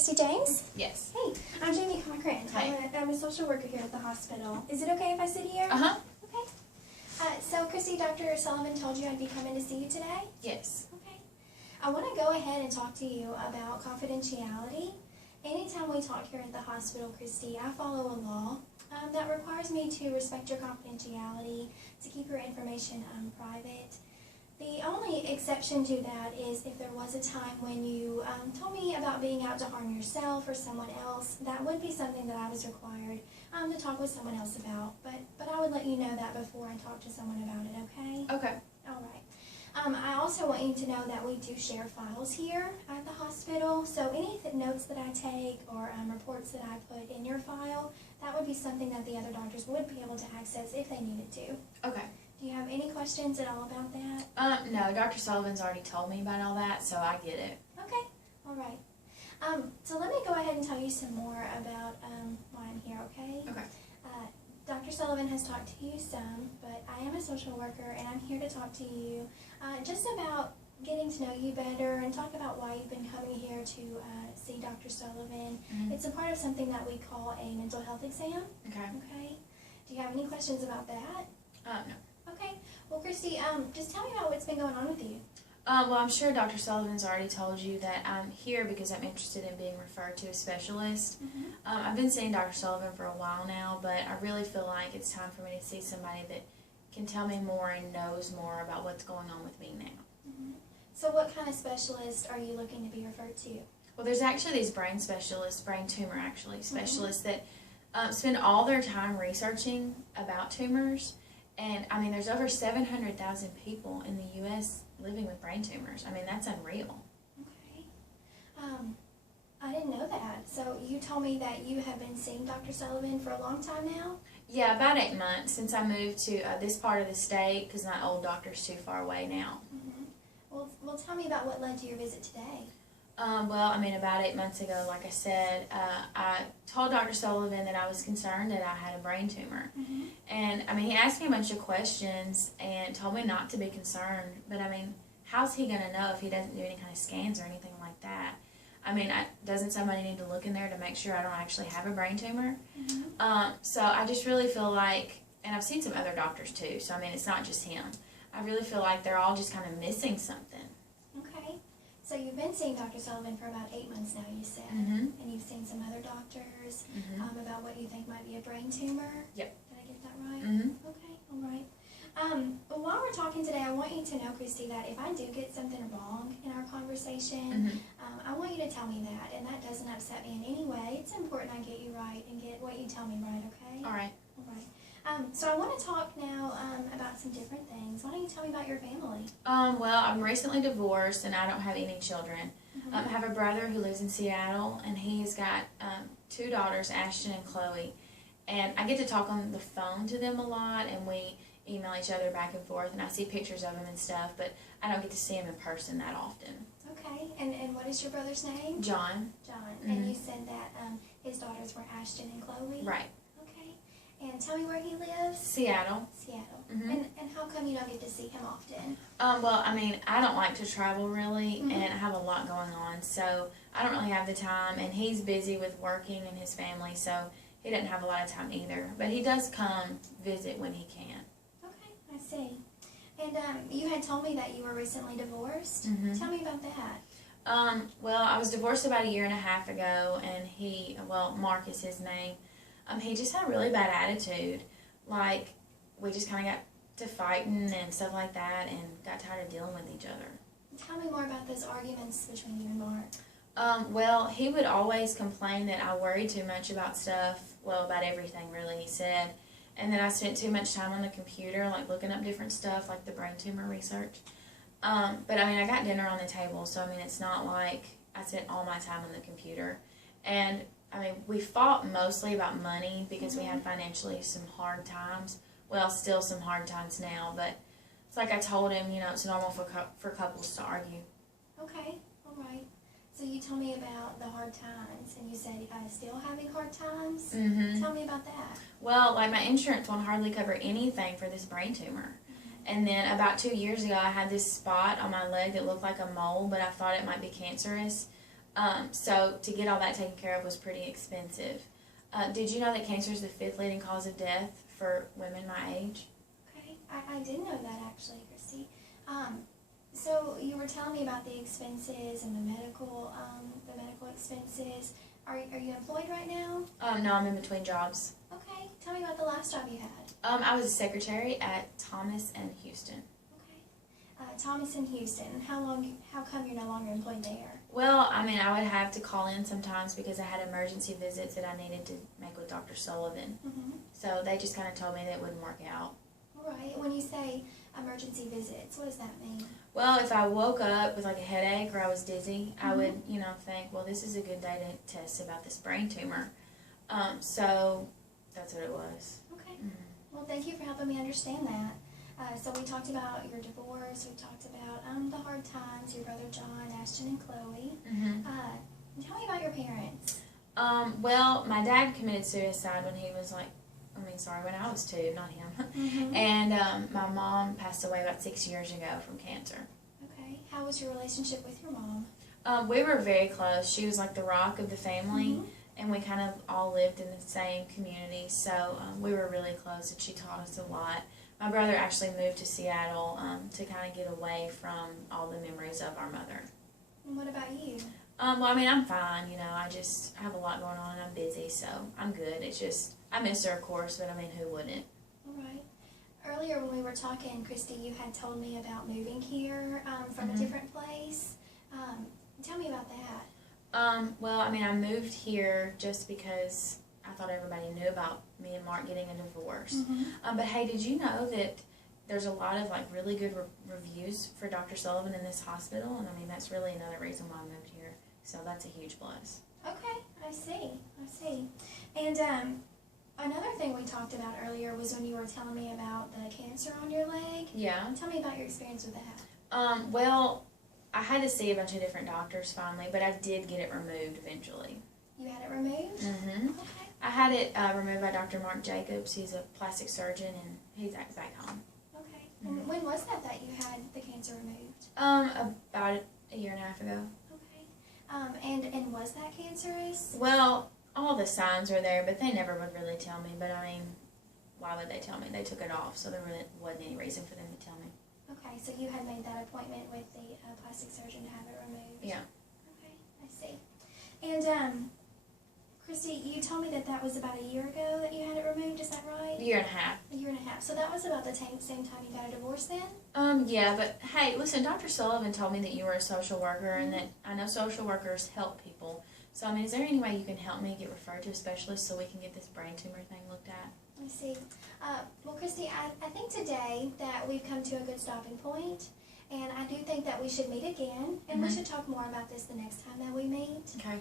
Christy James? Yes. Hey, I'm Jamie Cochran. Hi. I'm a social worker here at the hospital. Is it okay if I sit here? Uh-huh. Okay. So, Christy, Dr. Sullivan told you I'd be coming to see you today? Yes. Okay. I want to go ahead and talk to you about confidentiality. Anytime we talk here at the hospital, Christy, I follow a law that requires me to respect your confidentiality, to keep your information private. The only exception to that is if there was a time when you told me about being out to harm yourself or someone else. That would be something that I was required to talk with someone else about. But I would let you know that before I talk to someone about it, okay? Okay. All right. I also want you to know that we do share files here at the hospital. So any notes that I take or reports that I put in your file, that would be something that the other doctors would be able to access if they needed to. Okay. Do you have any questions at all about that? No, Dr. Sullivan's already told me about all that, so I get it. Okay, all right. So let me go ahead and tell you some more about why I'm here, okay? Okay. Dr. Sullivan has talked to you some, but I am a social worker and I'm here to talk to you just about getting to know you better and talk about why you've been coming here to see Dr. Sullivan. Mm-hmm. It's a part of something that we call a mental health exam. Okay. Okay. Do you have any questions about that? No. Okay. Well, Christy, just tell me about what's been going on with you. Well, I'm sure Dr. Sullivan's already told you that I'm here because I'm interested in being referred to a specialist. Mm-hmm. I've been seeing Dr. Sullivan for a while now, but I really feel like it's time for me to see somebody that can tell me more and knows more about what's going on with me now. Mm-hmm. So what kind of specialist are you looking to be referred to? Well, there's actually these brain specialists, brain tumor specialists that spend all their time researching about tumors. And, I mean, there's over 700,000 people in the U.S. living with brain tumors. I mean, that's unreal. Okay. I didn't know that. So you told me that you have been seeing Dr. Sullivan for a long time now? Yeah, about 8 months since I moved to this part of the state because my old doctor's too far away now. Mm-hmm. Well, tell me about what led to your visit today. Well, I mean, about 8 months ago, like I said, I told Dr. Sullivan that I was concerned that I had a brain tumor. Mm-hmm. And, I mean, he asked me a bunch of questions and told me not to be concerned. But, I mean, how's he going to know if he doesn't do any kind of scans or anything like that? I mean, doesn't somebody need to look in there to make sure I don't actually have a brain tumor? Mm-hmm. So I just really feel like, and I've seen some other doctors too, so, I mean, it's not just him. I really feel like they're all just kind of missing something. Okay. So you've been seeing Dr. Sullivan for about 8 months now, you said. Mm-hmm. And you've seen some other doctors Mm-hmm. about what you think might be a brain tumor? Yep. Did I get that right? Mm-hmm. Okay, all right. Well, while we're talking today, I want you to know, Christy, that if I do get something wrong in our conversation, I want you to tell me that, and that doesn't upset me in any way. It's important I get you right and get what you tell me right, okay? All right. All right. So I want to talk now about some different things. Why don't you tell me about your family? Well, I'm recently divorced and I don't have any children. Mm-hmm. I have a brother who lives in Seattle and he's got 2 daughters, Ashton and Chloe. And I get to talk on the phone to them a lot and we email each other back and forth and I see pictures of them and stuff, but I don't get to see them in person that often. Okay, and what is your brother's name? John. John. Mm-hmm. And you said that his daughters were Ashton and Chloe? Right. Okay. And tell me where he lives? Seattle. Seattle. Mm-hmm. And how come you don't get to see him often? Well, I mean, I don't like to travel really, Mm-hmm. and I have a lot going on, so I don't really have the time, and he's busy with working and his family, so he doesn't have a lot of time either. But he does come visit when he can. Okay, I see. And you had told me that you were recently divorced. Mm-hmm. Tell me about that. Well, I was divorced about 1.5 years ago, and Mark is his name, he just had a really bad attitude. Like, we just kind of got to fighting and stuff like that and got tired of dealing with each other. Tell me more about those arguments between you and Mark. Well, he would always complain that I worried too much about stuff, well, about everything really, he said, and that I spent too much time on the computer, like looking up different stuff, like the brain tumor research. But I mean, I got dinner on the table, so I mean, it's not like I spent all my time on the computer. And I mean, we fought mostly about money because we had financially some hard times. Well, still some hard times now, but it's like I told him, you know, it's normal for couples to argue. Okay, all right. So you told me about the hard times, and you said still having hard times? Mm-hmm. Tell me about that. Well, like my insurance won't hardly cover anything for this brain tumor. And then about 2 years ago, I had this spot on my leg that looked like a mole, but I thought it might be cancerous. So to get all that taken care of was pretty expensive. Did you know that cancer is the 5th leading cause of death for women my age? Okay, I did know that actually, Christy. So you were telling me about the expenses and the medical expenses. Are you employed right now? No, I'm in between jobs. Okay, tell me about the last job you had. I was a secretary at Thomas and Houston. Okay, Thomas and Houston. How come you're no longer employed there? Well, I mean, I would have to call in sometimes because I had emergency visits that I needed to make with Dr. Sullivan. Mm-hmm. So they just kind of told me that it wouldn't work out. Right. When you say emergency visits, what does that mean? Well, if I woke up with like a headache or I was dizzy, I would, think, well, this is a good day to test about this brain tumor. So that's what it was. Okay. Mm-hmm. Well, thank you for helping me understand that. So we talked about your divorce. We talked about the hard times, your brother John, Ashton, and Chloe. Mm-hmm. Tell me about your parents. Well, my dad committed suicide when he was when I was 2, not him. Mm-hmm. And my mom passed away about 6 years ago from cancer. Okay. How was your relationship with your mom? We were very close. She was like the rock of the family, and we kind of all lived in the same community, so we were really close, and she taught us a lot. My brother actually moved to Seattle to kind of get away from all the memories of our mother. And what about you? Well, I mean, I'm fine, I just have a lot going on and I'm busy, so I'm good. It's just, I miss her, of course, but I mean, who wouldn't? All right. Earlier when we were talking, Christy, you had told me about moving here from a different place. Tell me about that. Well, I mean, I moved here just because I thought everybody knew about me and Mark getting a divorce. But hey, did you know that there's a lot of really good reviews for Dr. Sullivan in this hospital? And I mean, that's really another reason why I moved here. So that's a huge plus. Okay, I see. And another thing we talked about earlier was when you were telling me about the cancer on your leg. Yeah. Tell me about your experience with that. Well, I had to see a bunch of different doctors finally, but I did get it removed eventually. You had it removed? Mm-hmm. Okay. I had it removed by Dr. Mark Jacobs. He's a plastic surgeon, and he's back home. Okay. And when was that you had the cancer removed? About a year and a half ago. Okay. And was that cancerous? Well, all the signs were there, but they never would really tell me. But I mean, why would they tell me? They took it off, so there really wasn't any reason for them to tell me. Okay, so you had made that appointment with the plastic surgeon to have it removed? Yeah. Okay, I see. And, Christy, you told me that was about a year ago that you had it removed, is that right? A year and a half. A year and a half. So that was about the same time you got a divorce then? Yeah, but hey, listen, Dr. Sullivan told me that you were a social worker and that I know social workers help people. So, I mean, is there any way you can help me get referred to a specialist so we can get this brain tumor thing looked at? I see. Well, Christy, I think today that we've come to a good stopping point, and I do think that we should meet again, and we should talk more about this the next time that we meet. Okay.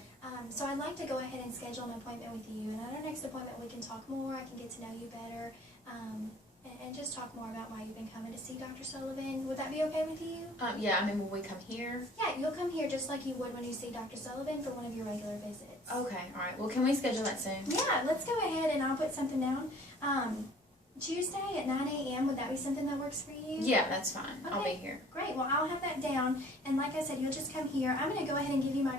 So I'd like to go ahead and schedule an appointment with you, and at our next appointment we can talk more, I can get to know you better, and just talk more about why you've been coming to see Dr. Sullivan. Would that be okay with you? Yeah, I mean, will we come here? Yeah, you'll come here just like you would when you see Dr. Sullivan for one of your regular visits. Okay, alright. Well, can we schedule that soon? Yeah, let's go ahead and I'll put something down. Tuesday at 9 a.m., would that be something that works for you? Yeah, that's fine. Okay. I'll be here. Great, well, I'll have that down, and like I said, you'll just come here. I'm going to go ahead and give you my